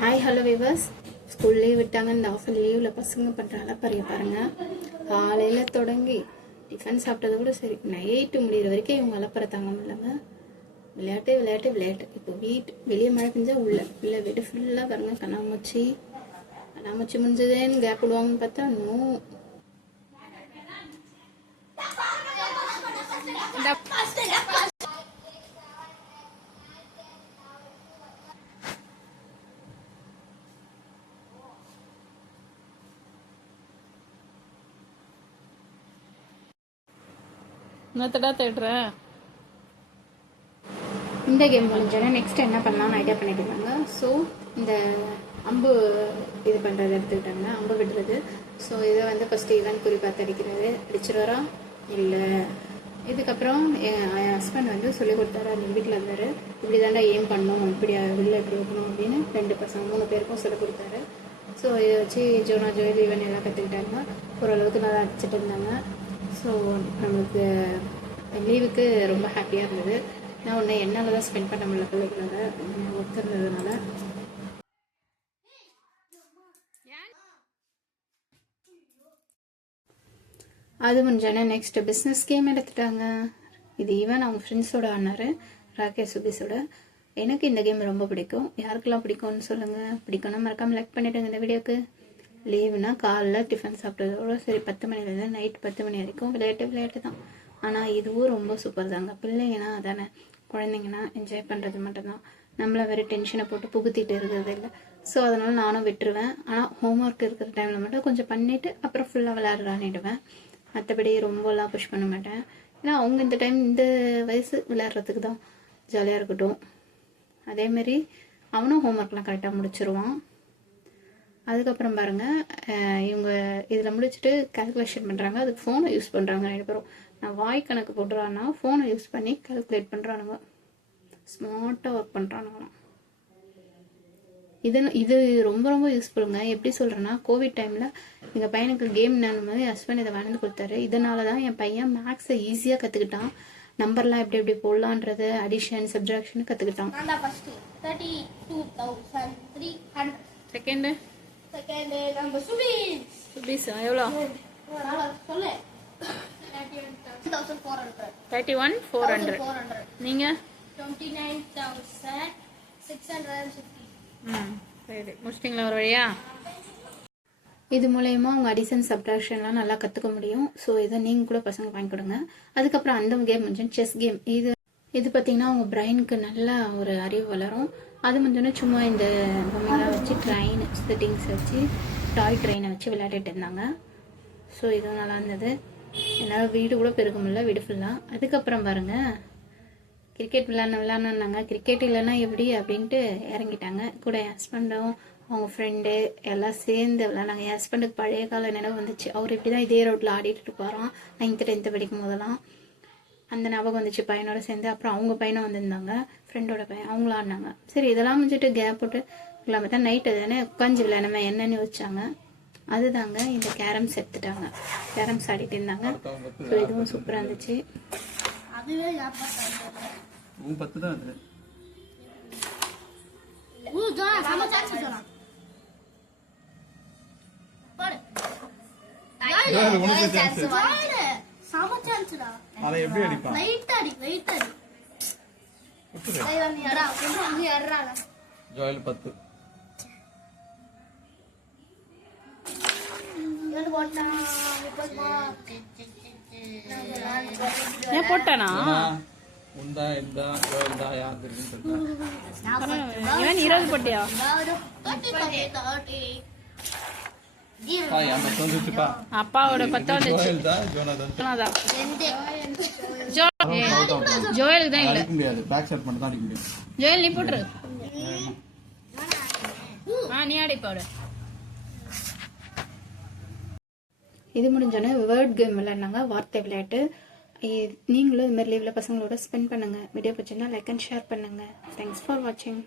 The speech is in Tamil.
Hi hello viewers. School leave விட்டாங்க. இந்த ஆஃபர் லீவில் பசங்க பண்ணுற அலப்பறைய பாருங்கள். காலையில் தொடங்கி டிஃபன் சாப்பிட்டது கூட சரி, நைட்டு முடிகிற வரைக்கும் இவங்க அலப்பறை தாங்க முடியலங்க. விளையாட்டு விளையாட்டு விளையாட்டு. இப்போ வெளியே மழை பெஞ்சால் இல்லை வீடு ஃபுல்லாக பாருங்கள் கண்ணாமூச்சி முடிஞ்சதேன்னு கேப் விடுவாங்கன்னு பார்த்தா நோ. என்னத்தடா தேடுற? இந்த கேம் முடிஞ்சோன்னா நெக்ஸ்ட் என்ன பண்ணலாம்னு ஐடியா பண்ணிட்டு இருந்தாங்க. ஸோ இந்த அம்பு இது பண்ணுறது எடுத்துக்கிட்டாங்க, அம்பு விடுறது. ஸோ இதை வந்து ஃபஸ்ட்டு இவன் குறி பார்த்து அடிச்சிருவாரா இல்லை. இதுக்கப்புறம் என் ஹஸ்பண்ட் வந்து சொல்லி கொடுத்தாரு. அந்த வீட்டில் இருந்தார், இப்படி தாண்டா ஏம் பண்ணணும், இப்படி வெளில இப்படி வைக்கணும் அப்படின்னு 2 பசங்க 3 பேருக்கும் சொல்லி கொடுத்தாரு. ஸோ இதை வச்சு ஜோனா ஜோயில் இவன் எல்லாம் கற்றுக்கிட்டாங்க. ஓரளவுக்கு நல்லா அடிச்சுட்டு இருந்தாங்க. ஸோ நம்மளுக்கு லீவுக்கு ரொம்ப ஹாப்பியாக இருந்தது. நான் ஒன்று என்னால் தான் ஸ்பெண்ட் பண்ண முடியல பிள்ளைகளோட ஒர்க் இருந்ததுனால. அது முடிஞ்சோன்னா நெக்ஸ்ட் பிஸ்னஸ் கேம் எடுத்துட்டாங்க. இது ஈவன் அவங்க ஃப்ரெண்ட்ஸோட ஆனார், ராகேஷ் சுபீஸோட. எனக்கு இந்த கேம் ரொம்ப பிடிக்கும். யாருக்கெல்லாம் பிடிக்கும்னு சொல்லுங்கள். பிடிக்கும்னா மறக்காமல் லைக் பண்ணிவிடுங்க இந்த வீடியோக்கு. லீவுனா காலைல டிஃபன் சாப்பிட்றதோட சரி 10 மணிலேருந்து நைட் 10 மணி வரைக்கும் விளையாட்டு தான். ஆனால் இதுவும் ரொம்ப சூப்பர் தாங்க. பிள்ளைங்கன்னா அதானே, குழந்தைங்கன்னா என்ஜாய் பண்ணுறது மட்டும்தான். நம்மளை வேறு டென்ஷனை போட்டு புகுத்திட்டு இருக்கிறது இல்லை. ஸோ அதனால் நானும் விட்டுருவேன். ஆனால் ஹோம்ஒர்க் இருக்கிற டைமில் மட்டும் கொஞ்சம் பண்ணிவிட்டு அப்புறம் ஃபுல்லாக விளையாடுறான்னுடுவேன். மற்றபடி ரொம்பலாம் புஷ் பண்ண மாட்டேன். ஏன்னா அவங்க இந்த டைம் இந்த வயசு விளையாடுறதுக்கு தான் ஜாலியாக இருக்கட்டும். அதேமாரி அவனும் ஹோம்ஒர்க்லாம் கரெக்டாக முடிச்சிருவான். அதுக்கப்புறம் பாருங்கள், இவங்க இதில் முடிச்சுட்டு கால்குலேஷன் பண்ணுறாங்க. அதுக்கு ஃபோனை யூஸ் பண்ணுறாங்க 2 பேரும். நான் வாய் கணக்கு போட்டுறான்னா ஃபோனை யூஸ் பண்ணி கால்குலேட் பண்ணுறானுங்க. ஸ்மார்ட்டாக ஒர்க் பண்ணுறானுங்களாம். இது ரொம்ப ரொம்ப யூஸ்ஃபுல்லுங்க. எப்படி சொல்கிறேன்னா, கோவிட் டைமில் எங்கள் பையனுக்கு கேம் மாதிரி ஹஸ்பண்ட் இதை வாங்கி கொடுத்தாரு. இதனால தான் என் பையன் மேக்ஸை ஈஸியாக கற்றுக்கிட்டான். நம்பர்லாம் எப்படி எப்படி போடலான்றது, அடிஷன் சப்ட்ராக்ஷன் கற்றுக்கிட்டான். செகண்டு நம்ம சுபீஸ் எவ்வளோ? 31,400. நீங்கள் 29,650. சரி, முடிச்சிட்டிங்களா ஒரு வழியா? இது மூலயமா அவங்க அடிஷன் சப்ட்ராக்ஷன்லாம் நல்லா கற்றுக்க முடியும். ஸோ இதை நீங்கள் கூட பசங்க வாங்கி கொடுங்க. அதுக்கப்புறம் அந்த கேம் முடிஞ்சு செஸ் கேம். இது பார்த்தீங்கன்னா அவங்க பிரெயினுக்கு நல்ல ஒரு அறிவு வளரும். அது முடிஞ்சோன்னா சும்மா இந்த பொம்மைலாம் வச்சு ட்ரெயின் செட்டிங்ஸ் வச்சு டாய் ட்ரெயினை வச்சு விளையாடிட்டு இருந்தாங்க. ஸோ இதுவும் நல்லா இருந்தது. என்னால் வீடு கூட பெருக்க முடியல, வீடு ஃபுல்லாக. அதுக்கப்புறம் பாருங்கள், கிரிக்கெட் விளையாடுனாங்க. கிரிக்கெட் இல்லைன்னா எப்படி அப்படின்ட்டு இறங்கிட்டாங்க. கூட என் ஹஸ்பண்டும் அவங்க ஃப்ரெண்டு எல்லாம் சேர்ந்து விளையாண்டாங்க. என் ஹஸ்பண்டுக்கு பழைய கால நினைவு வந்துச்சு. அவர் இப்படி தான் இதே ரோட்டில் ஆடிட்டு இருப்பாராம் 9th 10th படிக்கும் போதெல்லாம். அந்த ஞாபகம் வந்துச்சு பையனோட சேர்ந்து. அப்புறம் அவங்க பையனும் வந்திருந்தாங்க, ஃப்ரெண்டோட பையன், அவங்களும் ஆடினாங்க. சரி இதெல்லாம் முடிஞ்சுட்டு கேப் போட்டு இல்லாமல் தான் நைட்டு தானே உட்காந்து விளையாடாம என்னன்னு வச்சாங்க. அதுதாங்க இந்த கேரம்ஸ் எடுத்துட்டாங்க. கேரம்ஸ் ஆடிட்டு இருந்தாங்க. ஸோ இதுவும் சூப்பராக இருந்துச்சு. அதை எப்படி அடிப்பான்? ஜோயல் 10. ஏன் போட்டானா? உண்டா எந்தா ஜோயல் தான் யாருக்கு இருக்குன்னு இவன் 20 போட்டியா? அப்பாவோட 10 வந்துச்சு. ஜோயலுக்கு தான் இல்ல. ஜோயல் நீ போட்டுரு. நீ ஆடி போடு. இது முடிஞ்சோன்னே வேர்ட் கேம் விளையாடினாங்க, வார்த்தை விளையாட்டு. நீங்களும் இது மாதிரி லீவில் பசங்களோட ஸ்பெண்ட் பண்ணுங்கள். வீடியோ பிடிச்சிருந்தா லைக் அண்ட் ஷேர் பண்ணுங்கள். தேங்க்ஸ் ஃபார் வாட்சிங்.